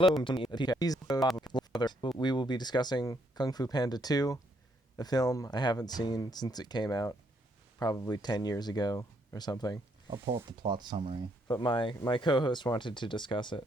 Hello, I'm Tony. We will be discussing Kung Fu Panda 2, a film I haven't seen since it came out, probably 10 years ago or something. I'll pull up the plot summary. But my co-host wanted to discuss it.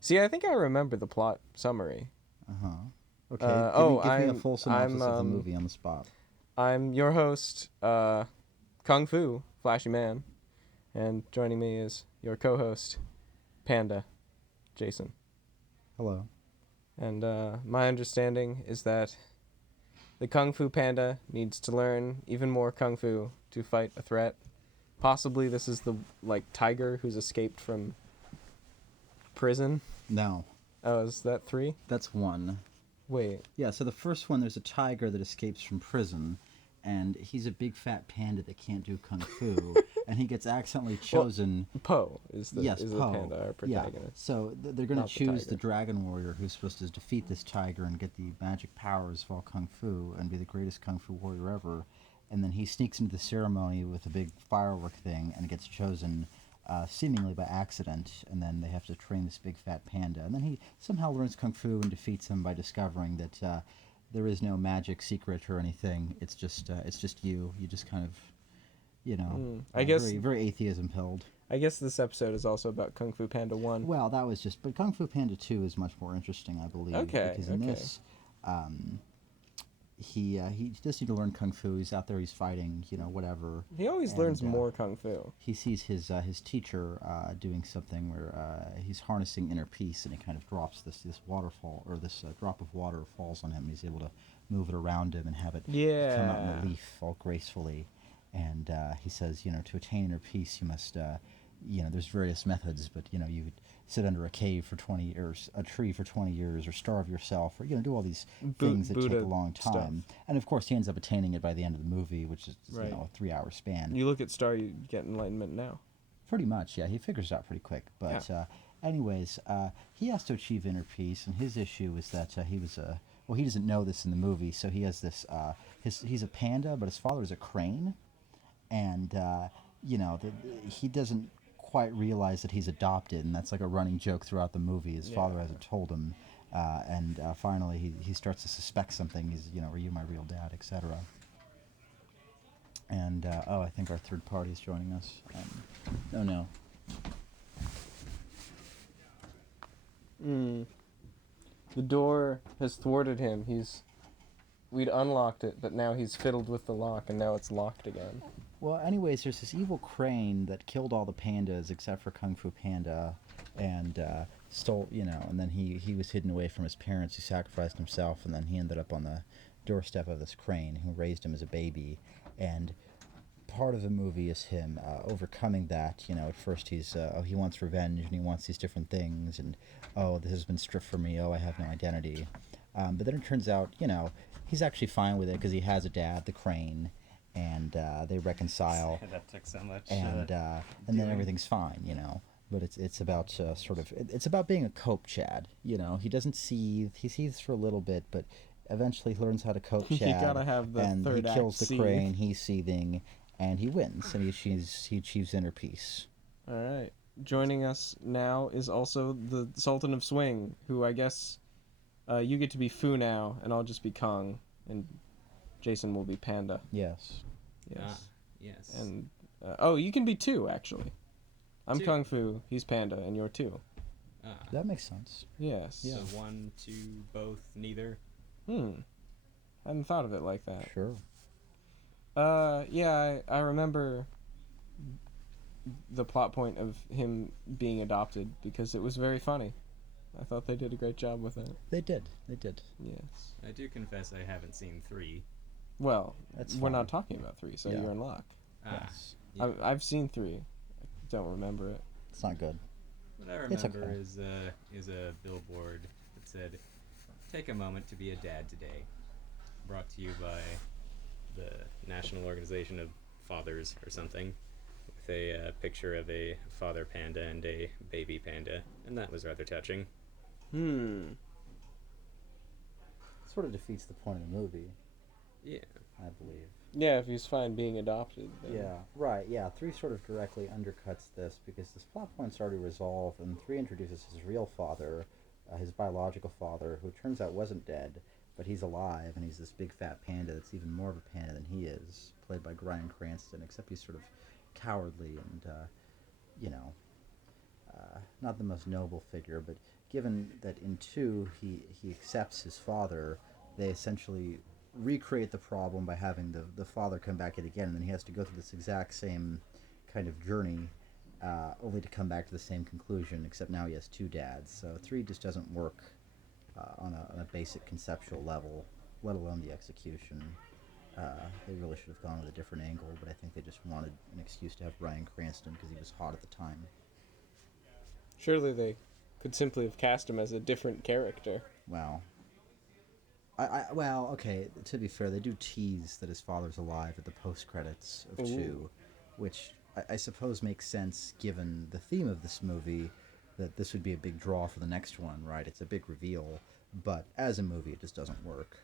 See, I think I remember the plot summary. Uh-huh. Okay, give me a full synopsis I'm, of the movie on the spot. I'm your host, Kung Fu, Flashy Man, and joining me is your co-host, Panda, Jason. Hello. And my understanding is that the Kung Fu Panda needs to learn even more Kung Fu to fight a threat. Possibly this is the, tiger who's escaped from prison. No. Oh, is that 3? That's 1. Wait. Yeah, so the first one, there's a tiger that escapes from prison, and he's a big fat panda that can't do kung fu, and he gets accidentally chosen. Well, Po is the Po. panda, our protagonist. Yeah. So they're going to choose the tiger. dragon warrior who's supposed to defeat this tiger and get the magic powers of all kung fu and be the greatest kung fu warrior ever. And then he sneaks into the ceremony with a big firework thing and gets chosen seemingly by accident, and then they have to train this big fat panda. And then he somehow learns kung fu and defeats him by discovering that there is no magic secret or anything. It's just you. You just kind of, I guess very, very atheism-pilled. I guess this episode is also about Kung Fu Panda 1. Well, that was just... But Kung Fu Panda 2 is much more interesting, I believe. Okay, Because in this, he does need to learn Kung Fu. He's out there, he's fighting, whatever. He always learns more Kung Fu. He sees his teacher doing something where he's harnessing inner peace, and he kind of drops this waterfall, or this drop of water falls on him. He's able to move it around him and have it come out in a leaf all gracefully. And he says, to attain inner peace, you must, there's various methods, but, you would sit under a cave for 20 years, a tree for 20 years, or starve yourself, or, do all these things that take a long time. Stuff. And, of course, he ends up attaining it by the end of the movie, which is, right. A 3-hour span. You look at Star, you get enlightenment now. Pretty much, yeah. He figures it out pretty quick. But anyways, he has to achieve inner peace, and his issue is that he was a... Well, he doesn't know this in the movie, so he has this... he's a panda, but his father is a crane. And, he doesn't quite realize that he's adopted, and that's like a running joke throughout the movie. His father hasn't told him. And finally, he starts to suspect something. He's, are you my real dad, etc. And, I think our third party is joining us. Oh, no. The door has thwarted him. We'd unlocked it, but now he's fiddled with the lock, and now it's locked again. Well, anyways, there's this evil crane that killed all the pandas except for Kung Fu Panda, and stole, and then he was hidden away from his parents, who sacrificed himself, and then he ended up on the doorstep of this crane, who raised him as a baby. And part of the movie is him overcoming that. At first he wants revenge, and he wants these different things, and, this has been stripped from me, I have no identity. But then it turns out, he's actually fine with it, because he has a dad, the crane, and they reconcile. That took so much. And then everything's fine, But it's about it's about being a cope Chad. He doesn't seethe. He seethes for a little bit, but eventually he learns how to cope Chad. You gotta have the and third he kills act the crane. He's seething, and he wins, and he achieves inner peace. All right. Joining us now is also the Sultan of Swing, who I guess you get to be Fu now, and I'll just be Kong, and Jason will be Panda. Yes. Yes. Yes. And you can be 2 actually. I'm 2. Kung Fu, he's Panda, and you're 2. That makes sense. Yes. So 1, 2, both, neither. I hadn't thought of it like that. Sure. I remember the plot point of him being adopted because it was very funny. I thought they did a great job with it. They did. Yes. I do confess I haven't seen 3. Well, That's we're fine. not talking about 3, so you're in luck. Yes. Yeah. I've seen 3. I don't remember it. It's not good. What I remember is a billboard that said, "Take a moment to be a dad today." Brought to you by the National Organization of Fathers or something, with a picture of a father panda and a baby panda, and that was rather touching. Sort of defeats the point of the movie. Yeah. I believe. Yeah, if he's fine being adopted. Then. Yeah, right, yeah. 3 sort of directly undercuts this, because this plot point's already resolved, and 3 introduces his real father, his biological father, who turns out wasn't dead, but he's alive, and he's this big fat panda that's even more of a panda than he is, played by Bryan Cranston, except he's sort of cowardly and, you know, not the most noble figure, but given that in 2 he accepts his father, they essentially recreate the problem by having the father come back yet again, and then he has to go through this exact same kind of journey, only to come back to the same conclusion, except now he has 2 dads. So 3 just doesn't work on a basic conceptual level, let alone the execution. They really should have gone with a different angle, but I think they just wanted an excuse to have Bryan Cranston because he was hot at the time. Surely they could simply have cast him as a different character. Wow. Well, okay, to be fair, they do tease that his father's alive at the post-credits of Ooh. 2, which I suppose makes sense given the theme of this movie, that this would be a big draw for the next one, right? It's a big reveal, but as a movie, it just doesn't work.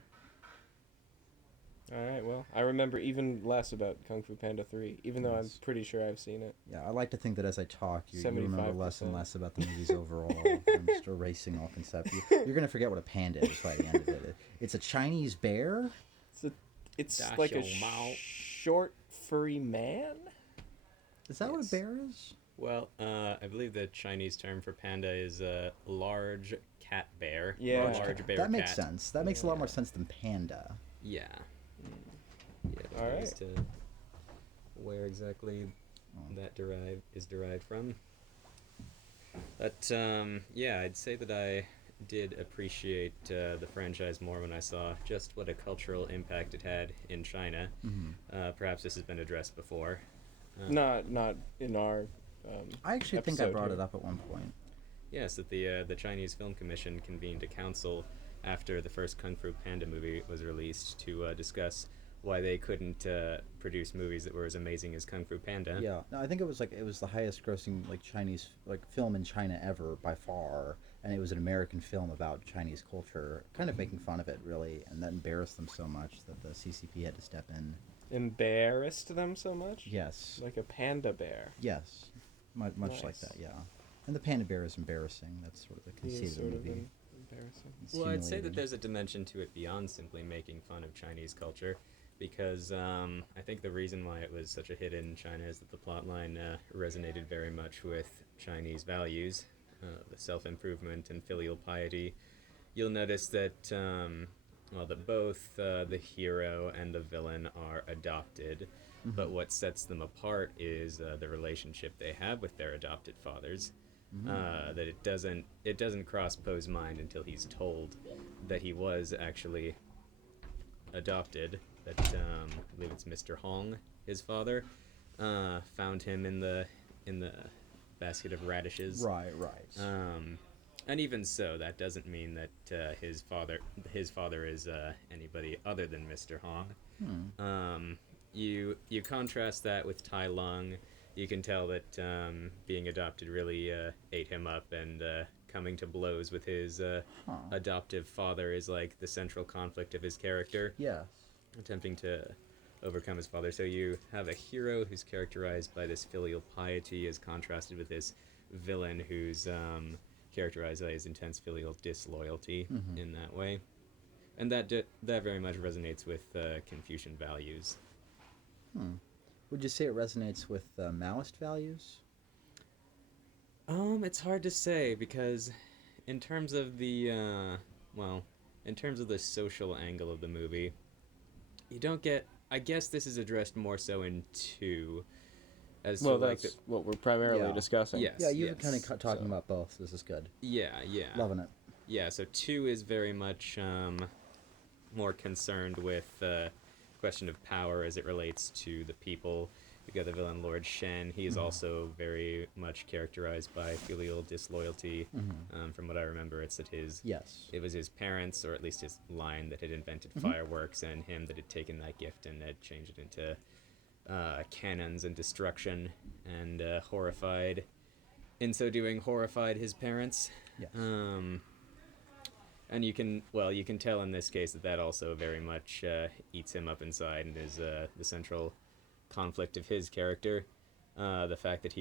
All right, well, I remember even less about Kung Fu Panda 3, even though I'm Yes. pretty sure I've seen it. Yeah, I like to think that as I talk, you remember less and 75%. less about the movies overall. I'm just erasing all concept. You're going to forget what a panda is by the end of it. It's a Chinese bear? It's Da like a xiao mao. short, furry man? Is that what a Yes. bear is? Well, I believe the Chinese term for panda is a large cat bear. Yeah. Large bear That makes cat. sense. That makes a lot more Yeah. sense than panda. Yeah. Yeah. All right. As to where exactly that is derived from. But yeah, I'd say that I did appreciate the franchise more when I saw just what a cultural impact it had in China. Perhaps this has been addressed before. Not in our. I actually think I episode brought here. it up at one point. Yes, that the Chinese Film Commission convened a council after the first Kung Fu Panda movie was released to discuss why they couldn't produce movies that were as amazing as Kung Fu Panda. Yeah, no, I think it was the highest grossing Chinese film in China ever by far, and it was an American film about Chinese culture, kind of making fun of it really, and that embarrassed them so much that the CCP had to step in. Embarrassed them so much? Yes, Like a panda bear. yes, much like Nice. that. Yeah, and the panda bear is embarrassing. That's sort of the He conceit is of the sort of movie. embarrassing. It's Well, I'd say that humiliating. there's a dimension to it beyond simply making fun of Chinese culture, because I think the reason why it was such a hit in China is that the plotline resonated very much with Chinese values, the self-improvement and filial piety. You'll notice that, that both the hero and the villain are adopted, but what sets them apart is the relationship they have with their adopted fathers. That it doesn't cross Poe's mind until he's told that he was actually adopted. That I believe it's Mr. Hong, his father, found him in the basket of radishes. Right. And even so, that doesn't mean that his father is anybody other than Mr. Hong. You contrast that with Tai Lung. You can tell that being adopted really ate him up, and coming to blows with his adoptive father is like the central conflict of his character, Yes. attempting to overcome his father. So you have a hero who's characterized by this filial piety as contrasted with this villain who's characterized by his intense filial disloyalty in that way. And that very much resonates with Confucian values. Would you say it resonates with Maoist values? It's hard to say, because in terms of the in terms of the social angle of the movie, you don't get. I guess this is addressed more so in 2, as Well, to like that's what we're primarily Yeah. discussing. Yes. Yeah, you've been kind of talking So- about both. This is good. yeah. Loving it. Yeah, so 2 is very much more concerned with the question of power as it relates to the people. You got the villain Lord Shen. He is also very much characterized by filial disloyalty. From what I remember, it's that Yes. it was his parents, or at least his line, that had invented fireworks, and him that had taken that gift and had changed it into cannons and destruction, and in so doing, horrified his parents. Yes. And you can tell in this case that also very much eats him up inside, and is the central conflict of his character. The fact that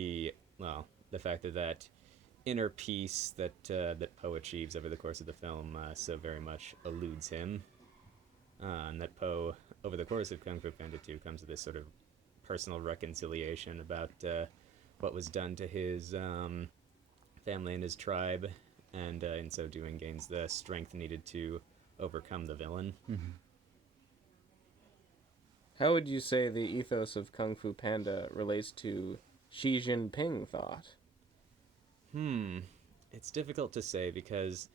inner peace that that Poe achieves over the course of the film so very much eludes him, and that Poe, over the course of Kung Fu Panda 2, comes to this sort of personal reconciliation about what was done to his family and his tribe, and in so doing gains the strength needed to overcome the villain. Mm-hmm. How would you say the ethos of Kung Fu Panda relates to Xi Jinping thought? It's difficult to say because,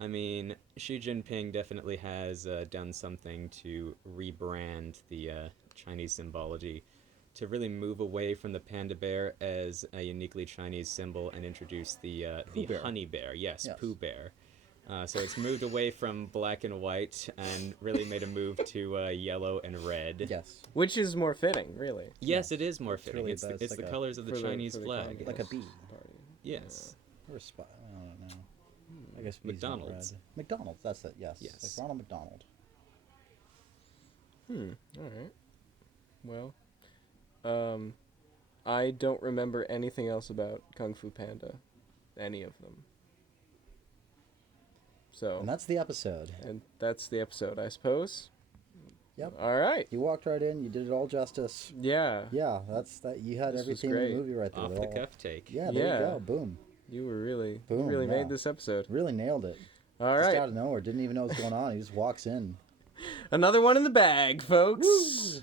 I mean, Xi Jinping definitely has done something to rebrand the Chinese symbology, to really move away from the panda bear as a uniquely Chinese symbol and introduce the bear. honey bear. Yes, Yes. Pooh Bear. So it's moved away from black and white and really made a move to yellow and red. Yes. Which is more fitting, really. Yes, it is more fitting. really It's, best, it's like the a- colors of the for the- Chinese for the flag. Congress Like a bee. Party. Yes. Or a spot. I don't know. I guess bees aren't McDonald's. red. McDonald's. That's it. Yes. Yes. Like Ronald McDonald. All right. Well, I don't remember anything else about Kung Fu Panda, any of them. So, And that's the episode. that's the episode, I suppose. Yep. All right. You walked right in. You did it all justice. Yeah. Yeah, that's that. You had This was everything in great. the movie right there. Off They're the all- cuff take. Yeah, there Yeah. you go. Boom. You were really, Boom, you really yeah. made this episode. Really nailed it. All Just right. out of nowhere. Didn't even know what was going on. He just walks in. Another one in the bag, folks.